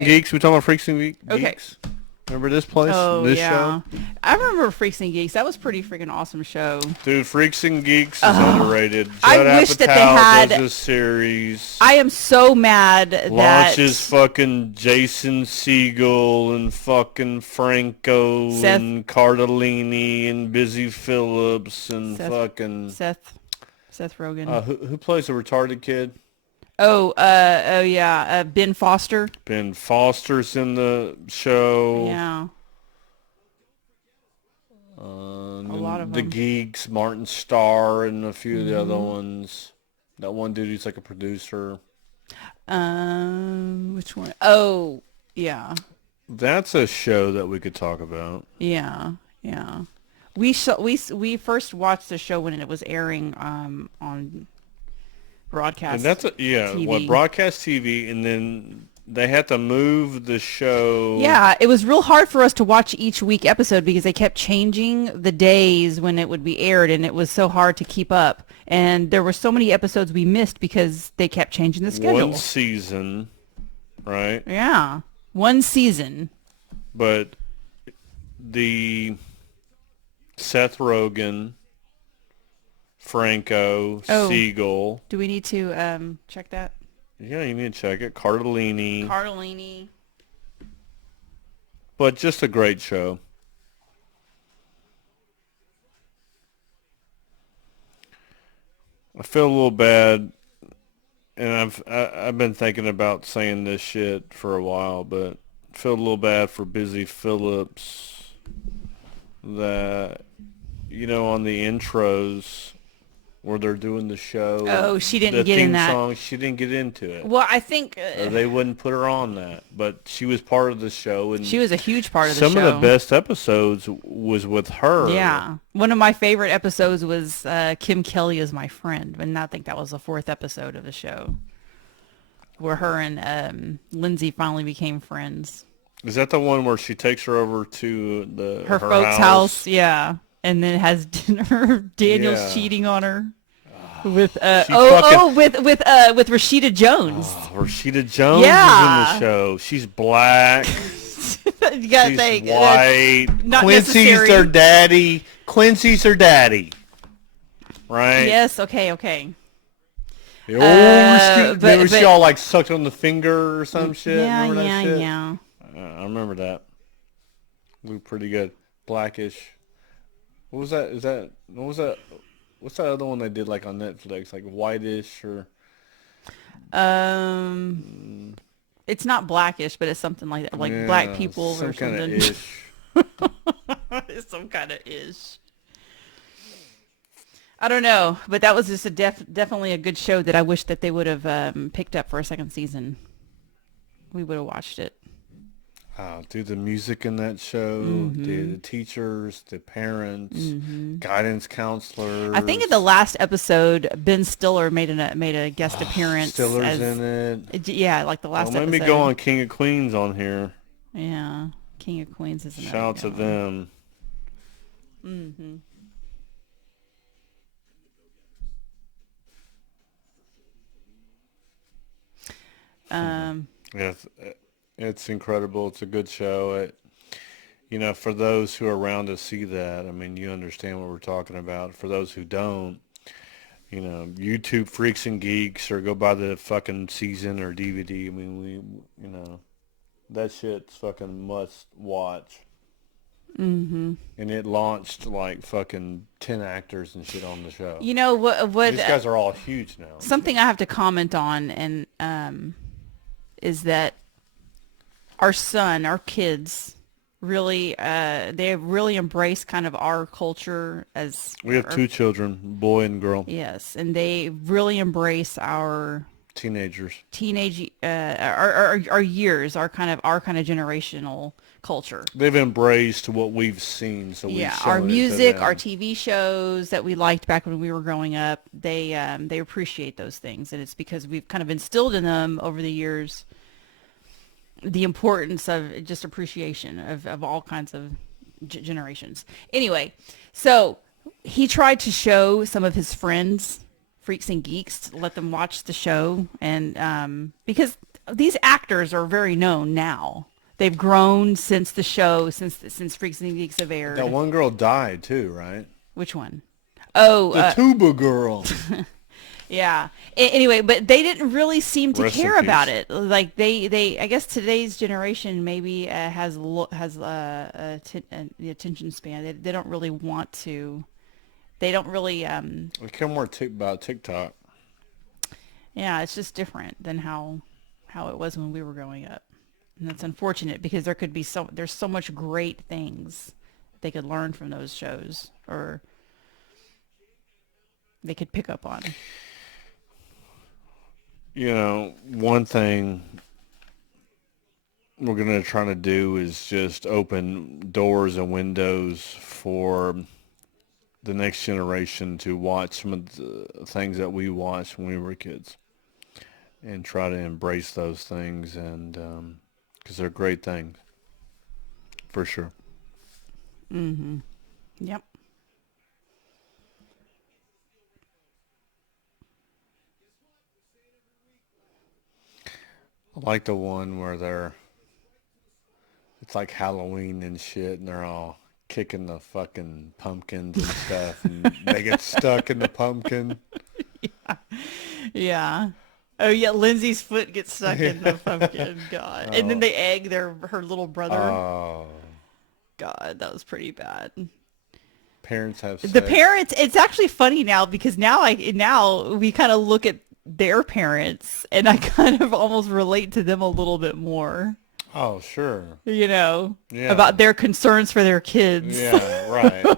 Geeks. We talking about Freaks and Geeks? Okay. Remember this place? Oh, This yeah. show? I remember Freaks and Geeks. That was a pretty freaking awesome show. Dude, Freaks and Geeks is underrated. I Judd wish that they Apatow had- does this series. I am so mad that... Launches fucking Jason Segel and fucking Franco Seth- and Cardellini and Busy Phillips and Seth- fucking... Seth Rogen. Who plays the retarded kid? Yeah. Ben Foster. Ben Foster's in the show. Yeah. A lot of the them. Geeks, Martin Starr, and a few of the other ones. That one dude who's like a producer. Which one? Oh, yeah. That's a show that we could talk about. Yeah. Yeah. We first watched the show when it was airing on broadcast. And that's TV. broadcast TV, and then they had to move the show. Yeah, it was real hard for us to watch each week episode because they kept changing the days when it would be aired, and it was so hard to keep up. And there were so many episodes we missed because they kept changing the schedule. One season, right? Yeah, one season. But the Seth Rogen, Franco, Segel. Do we need to check that? Yeah, you need to check it. Cardellini. Cardellini. But just a great show. I feel a little bad, and I've been thinking about saying this shit for a while, but I feel a little bad for Busy Phillips that, on the intros where they're doing the show. Oh, she didn't the get theme in that. song, she didn't get into it. Well, I think Or they wouldn't put her on that, but she was part of the show, and she was a huge part of the show. some of the best episodes was with her. Yeah. One of my favorite episodes was Kim Kelly is my friend, and I think that was the fourth episode of the show where her and Lindsay finally became friends. Is that the one where she takes her over to Her folks' house? Yeah. And then has dinner. Daniel's cheating on her. With with Rashida Jones. Rashida Jones is in the show. She's black. You gotta She's think. white. Not Quincy's necessary. their daddy. Quincy's her daddy. Right? Yes. Okay. Maybe she all like sucked on the finger or some shit. Yeah. Remember that shit? Yeah. I remember that. Looked pretty good. Blackish. What was that? What's that other one they did like on Netflix? Like Whitish or... It's not Blackish, but it's something like that. Like Black People or something. Some kind of ish. It's some kind of ish. I don't know, but that was just definitely a good show that I wish that they would have picked up for a second season. We would have watched it. Dude, the music in that show, the teachers, the parents, guidance counselors. I think in the last episode, Ben Stiller made a guest appearance. Stiller's in it. Yeah, like the last episode. Let me go on King of Queens on here. Yeah, King of Queens is another Shout out to them. Yeah, it's incredible. It's a good show. For those who are around to see that, I mean, you understand what we're talking about. For those who don't, YouTube Freaks and Geeks or go buy the fucking season or DVD. I mean, that shit's fucking must watch. Mm-hmm. And it launched like fucking 10 actors and shit on the show. You know what? These guys are all huge now. Something I have to comment on and is that our kids really they really embrace kind of our culture as we have two children, boy and girl. Yes, and they really embrace our our years, our kind of generational culture. They've embraced what we've seen, so our music, our TV shows that we liked back when we were growing up. They appreciate those things, and it's because we've kind of instilled in them over the years the importance of just appreciation of all kinds of generations. Anyway, so he tried to show some of his friends Freaks and Geeks to let them watch the show, and because these actors are very known now. They've grown since the show, since Freaks and Geeks have aired. That one girl died too, right? Which one? Oh, The tuba girl. yeah. Anyway, but they didn't really seem to Rest in care about peace. it. Like they I guess today's generation maybe the attention span. They don't really want to. They don't really. We care more about TikTok. Yeah, it's just different than how it was when we were growing up, and that's unfortunate because there's so much great things they could learn from those shows or they could pick up on. You know, one thing we're going to try to do is just open doors and windows for the next generation to watch some of the things that we watched when we were kids and try to embrace those things, and because they're great things for sure. Mm-hmm. Yep. I like the one where it's like Halloween and shit, and they're all kicking the fucking pumpkins and stuff, and they get stuck in the pumpkin. Yeah. Oh yeah, Lindsay's foot gets stuck in the pumpkin. God. And then they egg her little brother. Oh, God, that was pretty bad. parents have sex. The parents, it's actually funny now because now we kind of look at their parents and I kind of almost relate to them a little bit more. Oh, sure. Yeah. Yeah. their concerns for their kids. Yeah, right.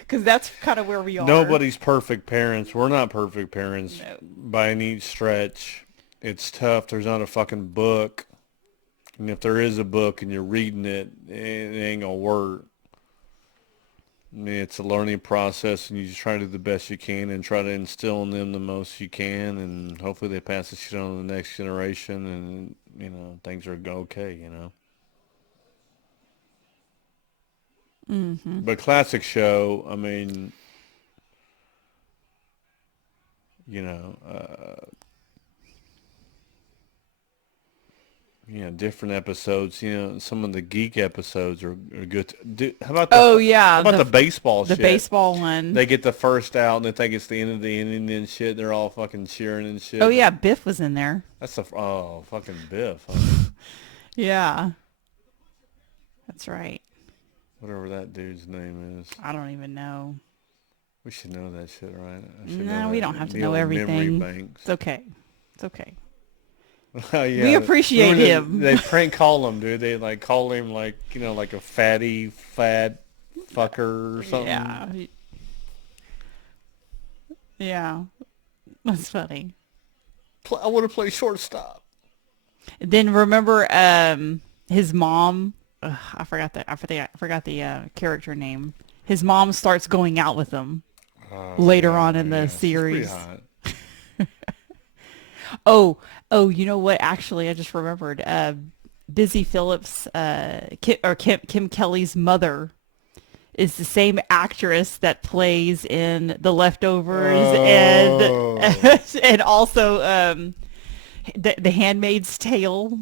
Because that's kind of where we are. Nobody's perfect parents. We're not perfect parents No. by any stretch. It's tough. There's not a fucking book. And if there is a book and you're reading it, it ain't going to work. I mean, it's a learning process, and you just try to do the best you can and try to instill in them the most you can, and hopefully they pass the shit on to the next generation, and, you know, things are okay, you know. Mm-hmm. But classic show, I mean, you know, different episodes. You know, some of the geek episodes are good. How about Oh yeah, how about the baseball the shit? baseball one. They get the first out and they think it's the end of the inning and shit. They're all fucking cheering and shit. Oh yeah, Biff was in there. That's fucking Biff. Huh? Yeah, that's right. Whatever that dude's name is. I don't even know. We should know that shit, right? I should No, know we that. don't have to The know old everything. memory banks. It's okay. It's okay. Oh, yeah. We appreciate Remember him. They prank call him, dude. They like call him like, you know, like a fat fucker or something. Yeah. Yeah. That's funny. I want to play shortstop. Then remember his mom, I forgot the character name. His mom starts going out with him later on in the series. She's pretty hot. Oh, you know what? Actually, I just remembered. Busy Phillips, Kim Kelly's mother, is the same actress that plays in The Leftovers and also the Handmaid's Tale.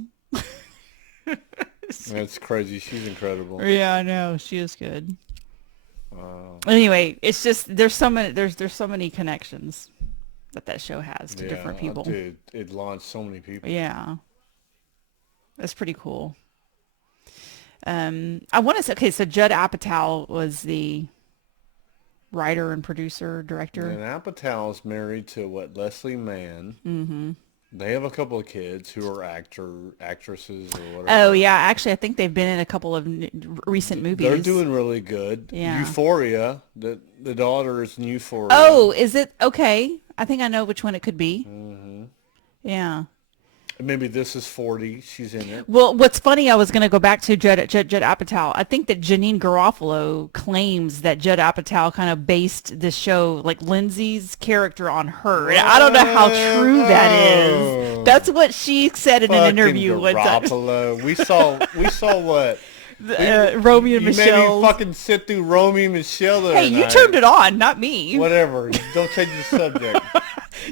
That's crazy. She's incredible. Yeah, I know. She is good. Wow. Anyway, it's just there's so many connections that show has to different people. Dude, it launched so many people. Yeah. That's pretty cool. I want to say, okay, so Judd Apatow was the writer and producer, director. And Apatow's married to Leslie Mann. Mm-hmm. They have a couple of kids who are actresses or whatever. Oh, yeah. Actually, I think they've been in a couple of recent movies. They're doing really good. Yeah. Euphoria. The daughter is in Euphoria. Oh, is it? Okay. I think I know which one it could be. Mm-hmm. Yeah. Maybe This Is 40. She's in it. Well, what's funny, I was going to go back to Judd Apatow. I think that Janine Garofalo claims that Judd Apatow kind of based this show, like Lindsay's character, on her. And I don't know how true that is. That's what she said in an interview one time. We saw what? Romeo and Michelle. You made me Michelle. fucking sit through Romeo and Michelle the Hey, other you night. turned it on, not me. Whatever. Don't change the subject.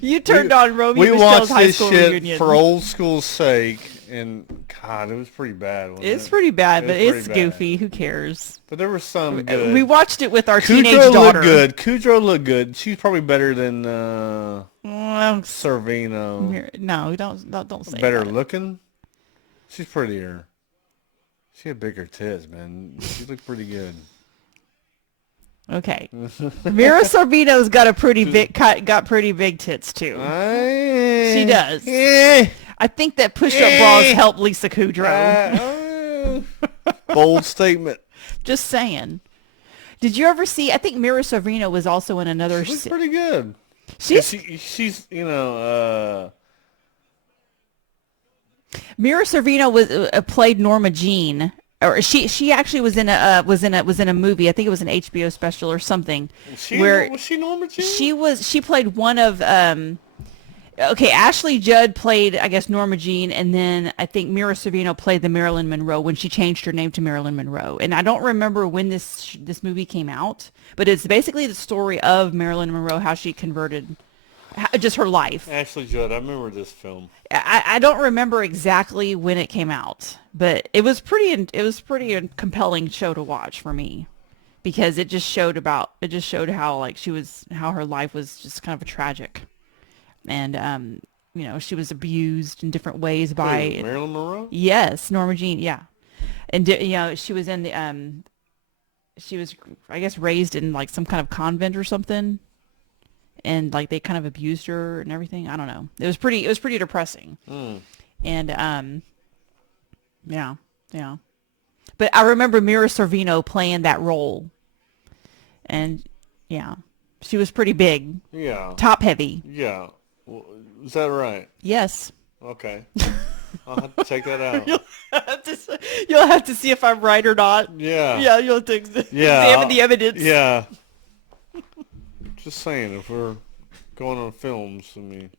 You turned on Romy We and Michelle's watched high this school shit reunion. for old school's sake, and God, it was pretty bad. Wasn't It's it? pretty bad, but It was it's pretty bad. goofy. Who cares? But there was some good. We watched it with our Kudrow teenage daughter. looked good. Kudrow looked good. She's probably better than Well, Servino. no, don't say Better that. looking. She's prettier. She had bigger tits, man. She looked pretty good. Okay. Mira Sorvino's got pretty big tits too. She does. I think that push-up bras help Lisa Kudrow. Bold statement. Just saying. Did you ever see? I think Mira Sorvino was also in another. She looks pretty good. She's She's Mira Sorvino was played Norma Jean, or she actually was in a movie. I think it was an HBO special or something. Was she Norma Jean? She played one of okay, Ashley Judd played, I guess, Norma Jean, and then I think Mira Sorvino played the Marilyn Monroe when she changed her name to Marilyn Monroe. And I don't remember when this movie came out, but it's basically the story of Marilyn Monroe, how she converted, just her life. Ashley Judd. I remember this film. I don't remember exactly when it came out, but it was pretty compelling show to watch for me, because it just showed how how her life was just kind of tragic. And she was abused in different ways by Marilyn Monroe. Yes, Norma Jean. Yeah, and she was in the she was, I guess, raised in like some kind of convent or something, and like they kind of abused her and everything. I don't know. It was pretty depressing. And yeah. But I remember Mira Sorvino playing that role, and yeah, she was pretty big. Yeah. Top heavy. Yeah. Well, is that right? Yes. Okay. I'll have to check that out. You'll have to see if I'm right or not. Yeah. Yeah, you'll have to examine the evidence. Yeah. Just saying, if we're going on films, I mean.